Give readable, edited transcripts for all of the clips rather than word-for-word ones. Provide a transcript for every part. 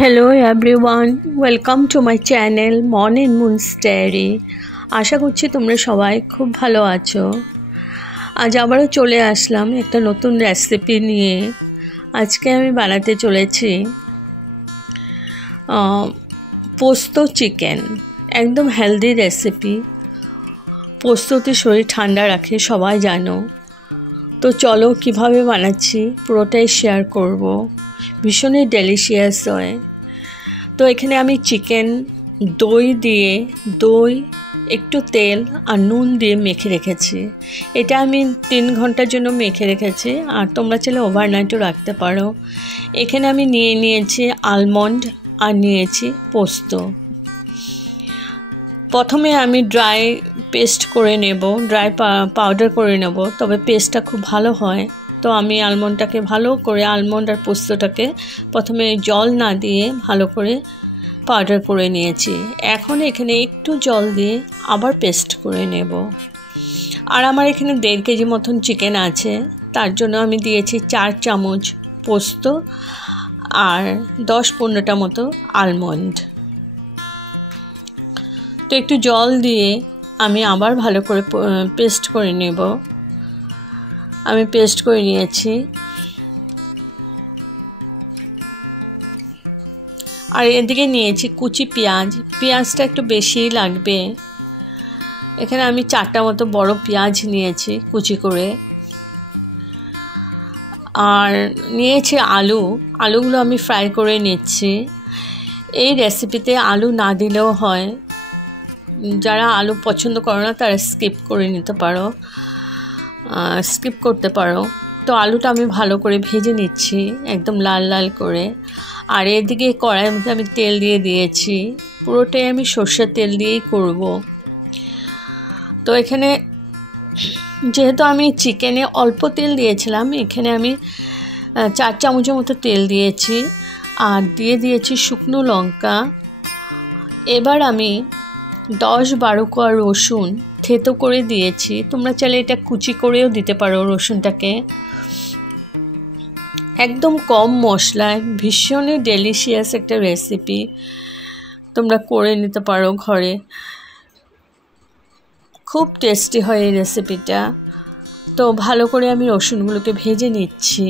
Hello everyone, welcome to my channel Morning Moon's Diary। আশা করছি তোমরা সবাই খুব ভালো আছো। আজ আবারও চলে আসলাম একটা নতুন রেসিপি নিয়ে। আজকে আমি বানাতে চলেছি পোস্ত চিকেন, একদম হেলদি রেসিপি। পোস্ততে শরীর ঠান্ডা রাখে সবাই জানো, তো চলো কিভাবে বানাচ্ছি পুরোটাই শেয়ার করব। ভীষণই ডেলিশিয়াস হয়। তো এখানে আমি চিকেন দই একটু তেল আর নুন দিয়ে মেখে রেখেছি। এটা আমি 3 ঘন্টার জন্য মেখে রেখেছি, আর তোমরা চাইলে ওভারনাইটও রাখতে পারো। এখানে আমি নিয়েছি আলমন্ড আর নিয়েছি পোস্ত। প্রথমে আমি ড্রাই পেস্ট করে নেব, ড্রাই পাউডার করে নেব, তবে পেস্টটা খুব ভালো হয়। তো আমি আলমন্ডটাকে ভালো করে, আলমন্ড আর পোস্তটাকে প্রথমে জল না দিয়ে ভালো করে পাউডার করে নিয়েছি। এখন এখানে একটু জল দিয়ে আবার পেস্ট করে নেব। আর আমার এখানে 1.5 কেজি মতন চিকেন আছে, তার জন্য আমি দিয়েছি 4 চামচ পোস্ত আর 10-15টা মতো আলমন্ড। তো একটু জল দিয়ে আমি আবার ভালো করে পেস্ট করে নেব। আমি পেস্ট করে নিয়েছি। আর এদিকে নিয়েছি কুচি পেঁয়াজটা একটু বেশিই লাগবে। এখানে আমি 4টা মতো বড় পেঁয়াজ নিয়েছি কুচি করে। আর নিয়েছি আলুগুলো আমি ফ্রাই করে নিচ্ছি। এই রেসিপিতে আলু না দিলেও হয়, যারা আলু পছন্দ করে না তারা স্কিপ করতে পারো। তো আলুটা আমি ভালো করে ভেজে নিচ্ছি একদম লাল লাল করে। আর এদিকে কড়াইয়ের মধ্যে আমি তেল দিয়ে দিয়েছি, পুরোটাই আমি সর্ষের তেল দিয়েই করব। তো এখানে যেহেতু আমি চিকেনে অল্প তেল দিয়েছিলাম, এখানে আমি 4 চামচের মতো তেল দিয়েছি আর দিয়ে দিয়েছি শুকনো লঙ্কা। এবার আমি 10-12 কোয়া রসুন থেতো করে দিয়েছি। তোমরা চাইলে এটা কুচি করেও দিতে পারো রসুনটাকে। একদম কম মশলায় ভীষণই ডেলিশিয়াস একটা রেসিপি, তোমরা করে নিতে পারো ঘরে। খুব টেস্টি হয় এই রেসিপিটা। তো ভালো করে আমি রসুনগুলোকে ভেজে নিচ্ছি।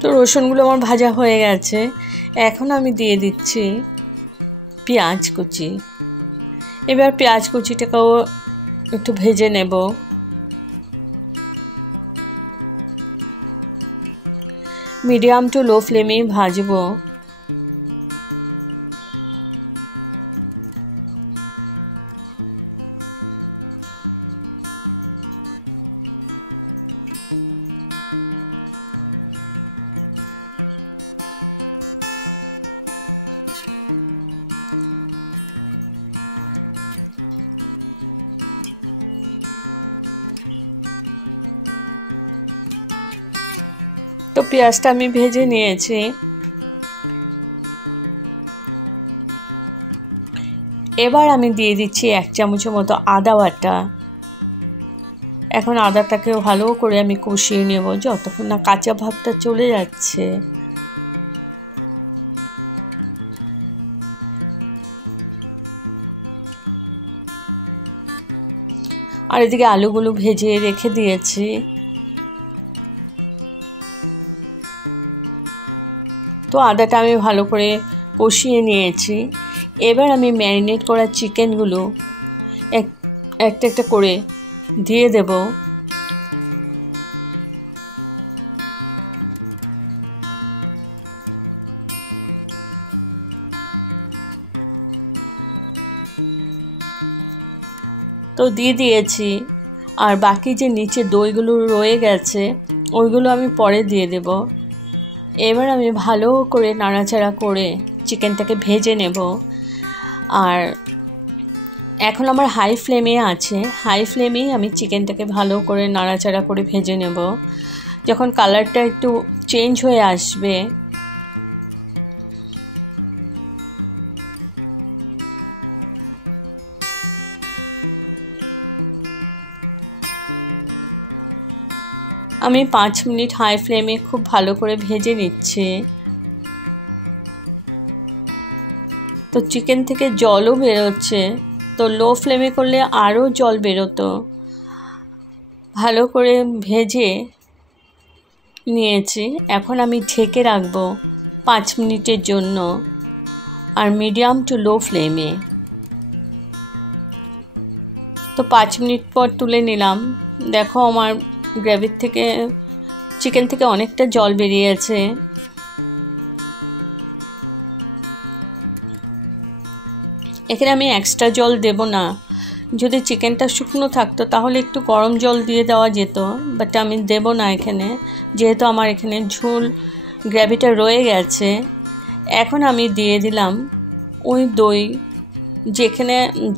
তো রসুনগুলো আমার ভাজা হয়ে গেছে। এখন আমি দিয়ে দিচ্ছি পেঁয়াজ কুচি। এবার পেঁয়াজ কুচিটাকেও একটু ভেজে নেব। মিডিয়াম টু লো ফ্লেমে ভাজবো। তো পেঁয়াজটা আমি ভেজে নিয়েছি। এবার আমি দিয়ে দিচ্ছি 1 চামচের মতো আদা বাটা। এখন আদাটাকে ভালো করে আমি কষিয়ে নেব যতক্ষণ না কাঁচা ভাবটা চলে যাচ্ছে। আর এদিকে আলুগুলো ভেজে রেখে দিয়েছি। তো আদাটা আমি ভালো করে কষিয়ে নিয়েছি। এবার আমি ম্যারিনেট করা চিকেনগুলো একটা করে দিয়ে দেব। তো দিয়ে দিয়েছি। আর বাকি যে নিচে দইগুলো রয়ে গেছে ওইগুলো আমি পরে দিয়ে দেব। এবার আমি ভালো করে নাড়াচাড়া করে চিকেনটাকে ভেজে নেব। আর এখন আমার হাই ফ্লেমেই আমি চিকেনটাকে ভালো করে নাড়াচাড়া করে ভেজে নেব। যখন কালারটা একটু চেঞ্জ হয়ে আসবে আমি 5 মিনিট হাই ফ্লেমে খুব ভালো করে ভেজে নিচ্ছি। তো চিকেন থেকে জলও বেরোচ্ছে, তো লো ফ্লেমে করলে আরও জল বেরোতো। ভালো করে ভেজে নিয়েছি, এখন আমি ঢেকে রাখবো 5 মিনিটের জন্য, আর মিডিয়াম টু লো ফ্লেমে। তো 5 মিনিট পর তুলে নিলাম। দেখো আমার গ্রেভির থেকে, চিকেন থেকে অনেকটা জল বেরিয়েছে। এখানে আমি এক্সট্রা জল দেব না। যদি চিকেনটা শুকনো থাকতো তাহলে একটু গরম জল দিয়ে দেওয়া যেত, বাট আমি দেব না এখানে, যেহেতু আমার এখানে ঝোল গ্রেভিটা রয়ে গেছে। এখন আমি দিয়ে দিলাম ওই দই,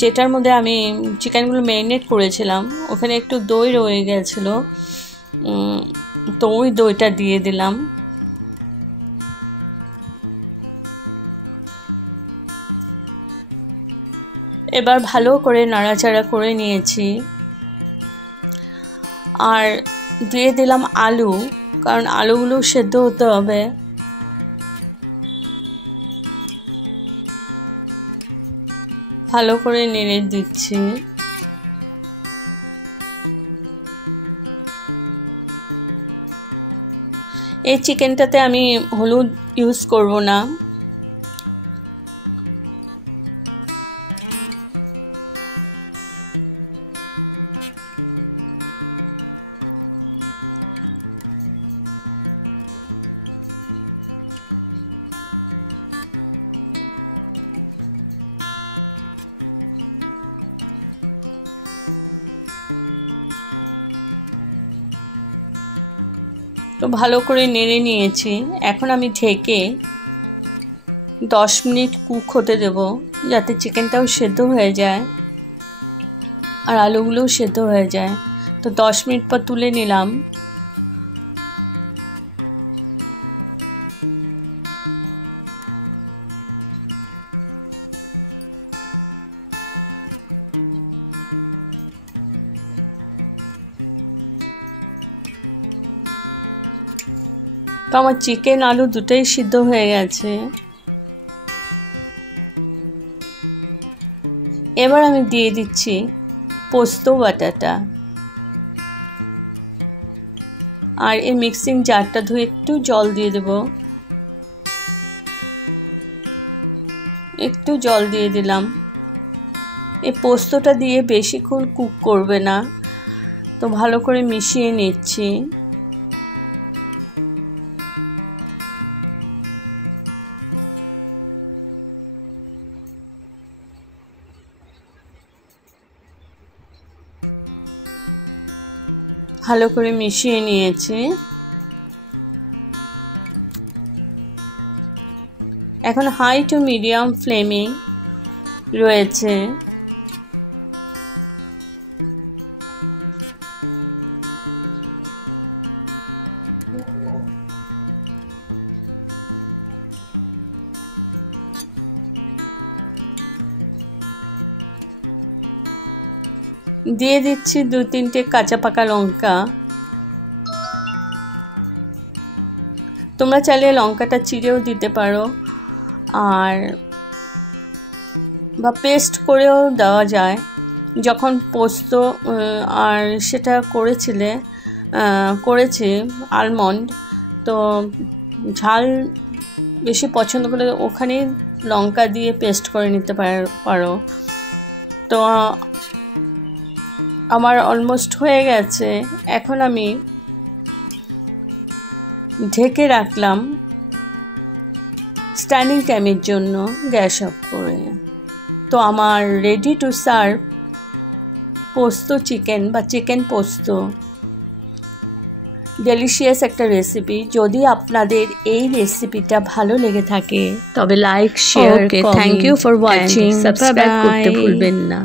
যেটার মধ্যে আমি চিকেনগুলো ম্যারিনেট করেছিলাম, ওখানে একটু দই রয়ে গেছিলো, তো ওই দইটা দিয়ে দিলাম। এবার ভালো করে নাড়াচাড়া করে নিয়েছি, আর দিয়ে দিলাম আলু, কারণ আলুগুলো সেদ্ধ হতে হবে। ভালো করে নেড়ে দিচ্ছি। এই চিকেনটাতে আমি হলুদ ইউজ করব না। তো ভালো করে নেড়ে নিয়েছি। এখন আমি ঢেকে 10 মিনিট কুক হতে দেব, যাতে চিকেনটাও সেদ্ধ হয়ে যায় আর আলুগুলোও সেদ্ধ হয়ে যায়। তো 10 মিনিট পর তুলে নিলাম। তো আমার চিকেন আলু দুটোই সিদ্ধ হয়ে গেছে। এবার আমি দিয়ে দিচ্ছি পোস্ত বাটাটা, আর এই মিক্সিং জারটা ধুয়ে একটু জল দিয়ে দেব। একটু জল দিয়ে দিলাম। এই পোস্তটা দিয়ে বেশিক্ষণ কুক করবে না, তো ভালো করে মিশিয়ে নিচ্ছি। ভালো করে মিশিয়ে নিয়েছি। এখন হাই টু মিডিয়াম ফ্লেমে রয়েছে। দিয়ে দিচ্ছি 2-3টে কাঁচা পাকা লঙ্কা। তোমরা চাইলে লঙ্কাটা চিড়েও দিতে পারো, আর বা পেস্ট করেও দেওয়া যায়। যখন পোস্ত আর সেটা করেছি আলমন্ড, তো ঝাল বেশি পছন্দ করে ওখানে লঙ্কা দিয়ে পেস্ট করে নিতে পারো। তো আমার অলমোস্ট হয়ে গেছে। এখন আমি ঢেকে রাখলাম স্ট্যান্ডিং টাইমের জন্য, গ্যাস অফ করে। তো আমার ready to serve posto chicken বা চিকেন পোস্ত, ডেলিশিয়াস একটা রেসিপি। যদি আপনাদের এই রেসিপিটা ভালো লেগে থাকে তবে like, share, thank you for watching, subscribe করতে ভুলবেন না।